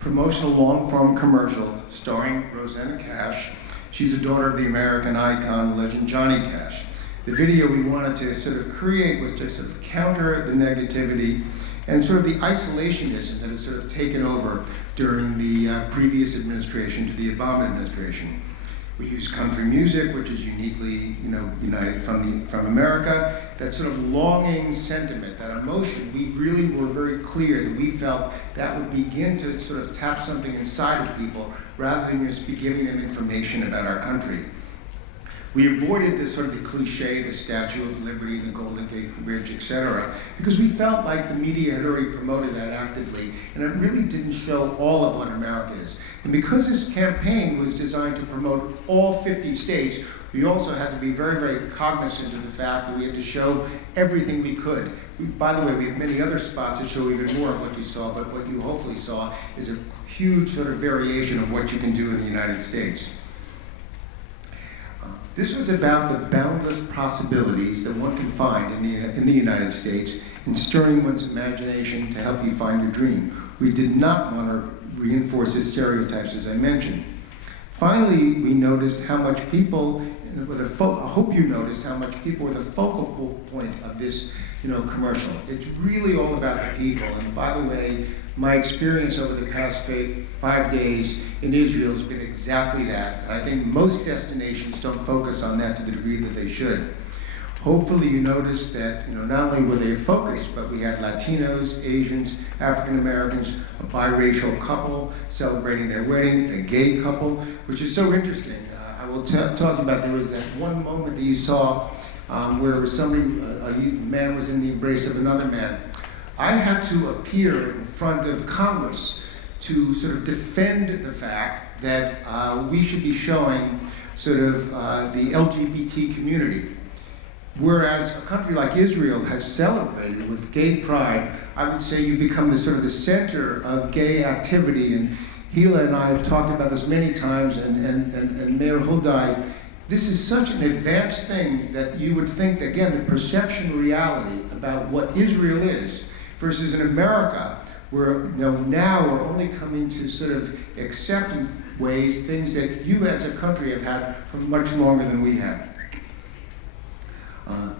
promotional long-form commercials starring Rosanna Cash. She's a daughter of the American icon, legend Johnny Cash. The video we wanted to sort of create was to sort of counter the negativity and sort of the isolationism that has sort of taken over during the previous administration to the Obama administration. We use country music, which is uniquely, united from America. That sort of longing sentiment, that emotion, we really were very clear that we felt that would begin to sort of tap something inside of people rather than just be giving them information about our country. We avoided this sort of the cliche, the Statue of Liberty, the Golden Gate Bridge, etc., because we felt like the media had already promoted that actively, and it really didn't show all of what America is. And because this campaign was designed to promote all 50 states, we also had to be very, very cognizant of the fact that we had to show everything we could. By the way, we have many other spots that show even more of what you saw, but what you hopefully saw is a huge sort of variation of what you can do in the United States. This was about the boundless possibilities that one can find in the United States in stirring one's imagination to help you find your dream. We did not want to reinforce the stereotypes, as I mentioned. Finally, we noticed how much people, I hope you noticed how much people were the focal point of this commercial. It's really all about the people. And by the way, my experience over the past 5 days in Israel has been exactly that. And I think most destinations don't focus on that to the degree that they should. Hopefully you noticed that not only were they focused, but we had Latinos, Asians, African Americans, a biracial couple celebrating their wedding, a gay couple, which is so interesting. I will talk about, there was that one moment that you saw where a man was in the embrace of another man. I had to appear in front of Congress to sort of defend the fact that we should be showing sort of the LGBT community. Whereas a country like Israel has celebrated with gay pride, I would say you become the sort of the center of gay activity. And Hila and I have talked about this many times, and Mayor Huldai. This is such an advanced thing that you would think that, again, the perception reality about what Israel is versus in America, where now we're only coming to sort of accept in ways things that you as a country have had for much longer than we have.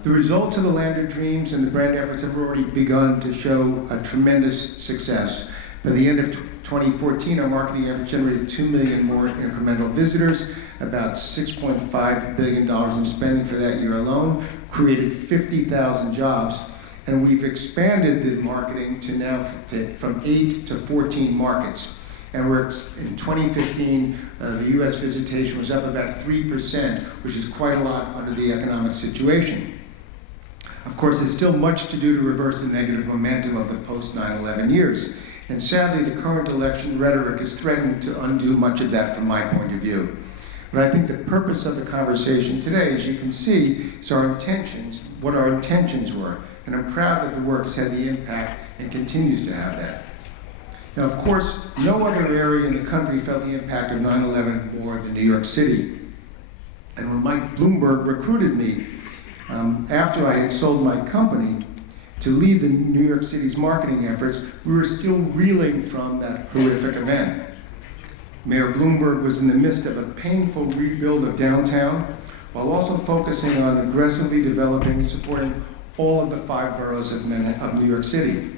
The results of the Land of Dreams and the brand efforts have already begun to show a tremendous success. By the end of 2014, our marketing efforts generated 2 million more incremental visitors, about $6.5 billion in spending for that year alone, created 50,000 jobs, and we've expanded the marketing to now from 8 to 14 markets. And in 2015, the US visitation was up about 3%, which is quite a lot under the economic situation. Of course, there's still much to do to reverse the negative momentum of the post-9/11 years. And sadly, the current election rhetoric is threatening to undo much of that from my point of view. But I think the purpose of the conversation today, as you can see, is our intentions, what our intentions were. And I'm proud that the work has had the impact and continues to have that. Now, of course, no other area in the country felt the impact of 9/11 more than New York City. And when Mike Bloomberg recruited me, after I had sold my company to lead the New York City's marketing efforts, we were still reeling from that horrific event. Mayor Bloomberg was in the midst of a painful rebuild of downtown, while also focusing on aggressively developing and supporting all of the 5 boroughs of New York City.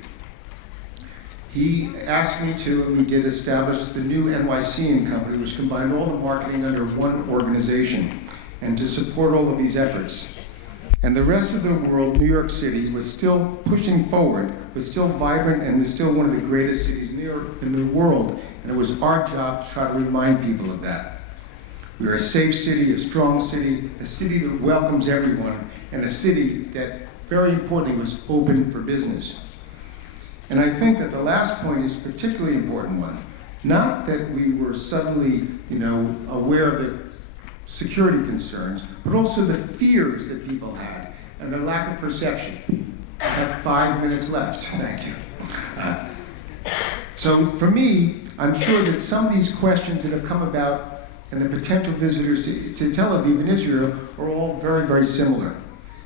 He asked me to, and we did establish the new NYC & Company, which combined all the marketing under one organization, and to support all of these efforts. And the rest of the world, New York City, was still pushing forward, was still vibrant, and was still one of the greatest cities in the world. And it was our job to try to remind people of that. We are a safe city, a strong city, a city that welcomes everyone, and a city that, very importantly, was open for business. And I think that the last point is a particularly important one. Not that we were suddenly, aware of the security concerns, but also the fears that people had and the lack of perception. I have 5 minutes left, thank you. So for me, I'm sure that some of these questions that have come about and the potential visitors to Tel Aviv and Israel are all very, very similar.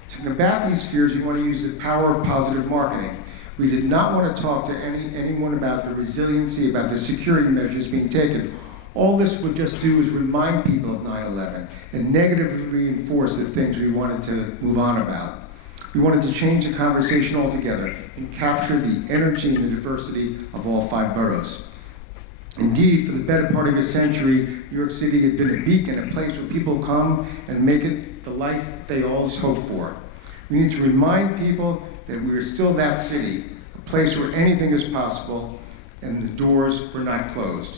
To combat these fears, you want to use the power of positive marketing. We did not want to talk to anyone about the resiliency, about the security measures being taken. All this would just do is remind people of 9/11 and negatively reinforce the things we wanted to move on about. We wanted to change the conversation altogether and capture the energy and the diversity of all 5 boroughs. Indeed, for the better part of a century, New York City had been a beacon, a place where people come and make it the life they always hoped for. We need to remind people that we are still that city, a place where anything is possible and the doors were not closed.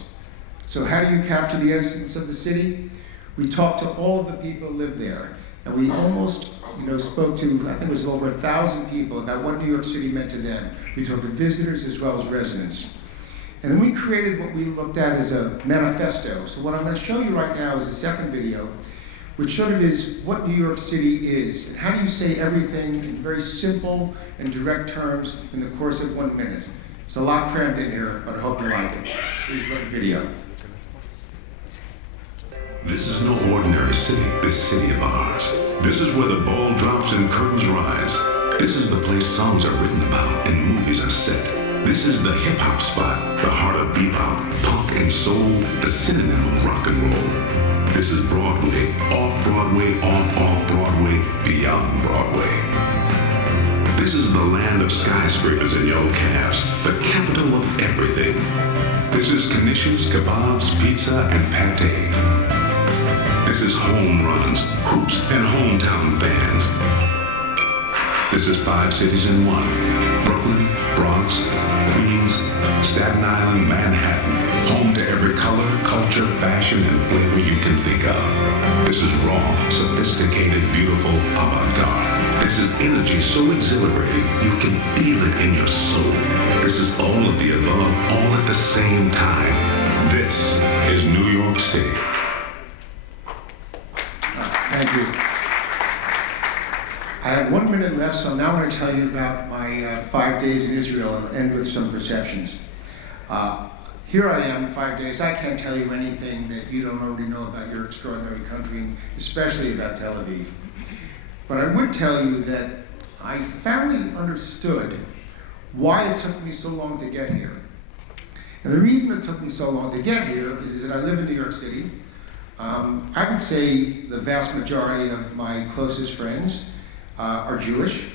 So how do you capture the essence of the city? We talked to all of the people who live there, and we almost spoke to, I think it was over 1,000 people about what New York City meant to them. We talked to visitors as well as residents. And then we created what we looked at as a manifesto. So what I'm going to show you right now is the second video, which sort of is what New York City is, and how do you say everything in very simple and direct terms in the course of 1 minute. It's a lot crammed in here, but I hope you like it. Please run the video. This is no ordinary city, this city of ours. This is where the ball drops and curtains rise. This is the place songs are written about and movies are set. This is the hip-hop spot, the heart of bebop, punk and soul, the synonym of rock and roll. This is Broadway, off-Broadway, off-Broadway, beyond Broadway. This is the land of skyscrapers and yellow cabs, the capital of everything. This is knishes, kebabs, pizza, and pate. This is home runs, hoops, and hometown fans. This is 5 cities in one. Brooklyn, Bronx, Queens, Staten Island, Manhattan. Home to every color, culture, fashion, and flavor you can think of. This is raw, sophisticated, beautiful, avant-garde. This is energy so exhilarating, you can feel it in your soul. This is all of the above, all at the same time. This is New York City. Thank you. I have 1 minute left, so now I'm going to tell you about my 5 days in Israel and end with some perceptions. Here I am, 5 days. I can't tell you anything that you don't already know about your extraordinary country, and especially about Tel Aviv. But I would tell you that I finally understood why it took me so long to get here. And the reason it took me so long to get here is that I live in New York City. I would say the vast majority of my closest friends are Jewish,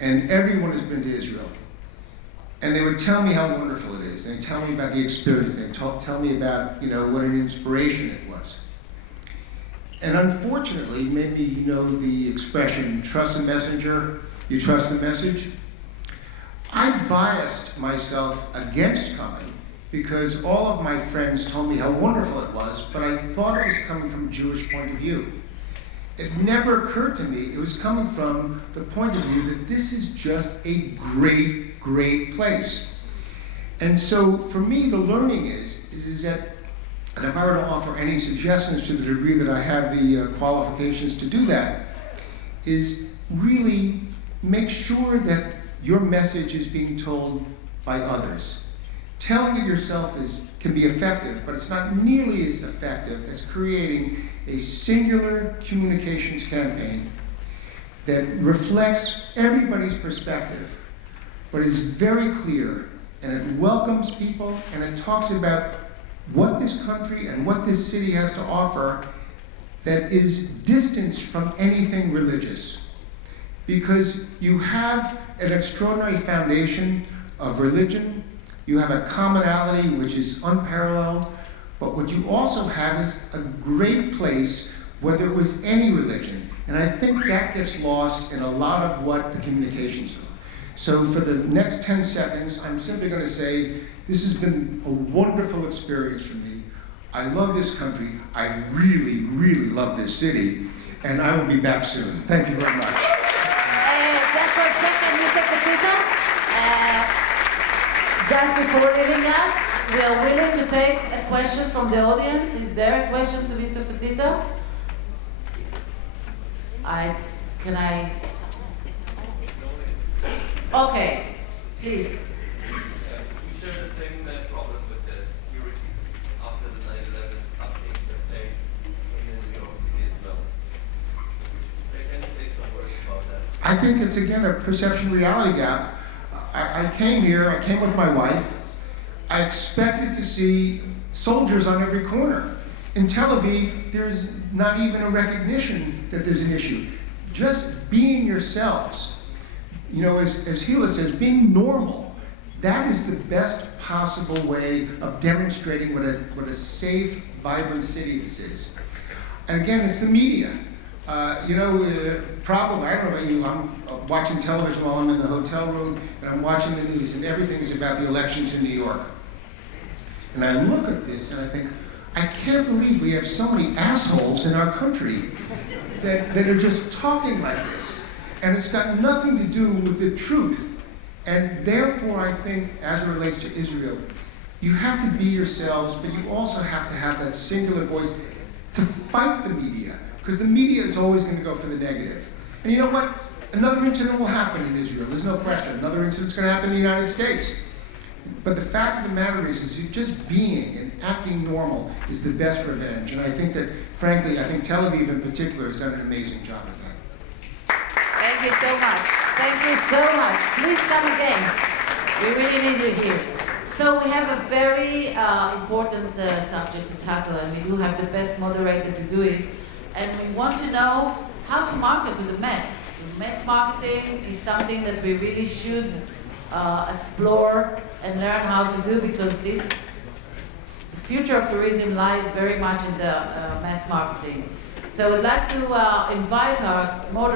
and everyone has been to Israel. And they would tell me how wonderful it is. They tell me about the experience. They tell me about, what an inspiration it was. And unfortunately, maybe you know the expression, trust the messenger, you trust the message. I biased myself against coming because all of my friends told me how wonderful it was, but I thought it was coming from a Jewish point of view. It never occurred to me it was coming from the point of view that this is just a great, great place. And so for me, the learning is that, and if I were to offer any suggestions to the degree that I have the qualifications to do that, is really make sure that your message is being told by others. Telling it yourself can be effective, but it's not nearly as effective as creating a singular communications campaign that reflects everybody's perspective, but is very clear, and it welcomes people, and it talks about what this country and what this city has to offer that is distanced from anything religious. Because you have an extraordinary foundation of religion, you have a commonality which is unparalleled, but what you also have is a great place, whether it was any religion. And I think that gets lost in a lot of what the communications are. So for the next 10 seconds, I'm simply going to say, this has been a wonderful experience for me. I love this country. I really, really love this city. And I will be back soon. Thank you very much. Just for a second, Mr. Petito. Just before leaving us, we are willing to take a question from the audience. Is there a question to Mr. Petito? Can I? Okay, please. You share the same problem with the security after the 9/11 happenings that they in New York City as well. Can you say some words about that? I think it's, again, a perception-reality gap. I came here, I came with my wife. I expected to see soldiers on every corner. In Tel Aviv, there's not even a recognition that there's an issue. Just being yourselves, you know, as Hila says, being normal, that is the best possible way of demonstrating what a safe, vibrant city this is. And again, it's the media. Problem, I don't know about you, I'm watching television while I'm in the hotel room, and I'm watching the news, and everything is about the elections in New York. And I look at this and I think, I can't believe we have so many assholes in our country that are just talking like this. And it's got nothing to do with the truth. And therefore, I think, as it relates to Israel, you have to be yourselves, but you also have to have that singular voice to fight the media, because the media is always going to go for the negative. And you know what? Another incident will happen in Israel, there's no question. Another incident's going to happen in the United States. But the fact of the matter is just being and acting normal is the best revenge. And I think that, frankly, I think Tel Aviv in particular has done an amazing job at that. Thank you so much. Thank you so much. Please come again. We really need you here. So we have a very important subject to tackle, and we do have the best moderator to do it. And we want to know how to market to the mass. Mass marketing is something that we really should explore and learn how to do, because the future of tourism lies very much in the mass marketing. So I would like to invite our moderator.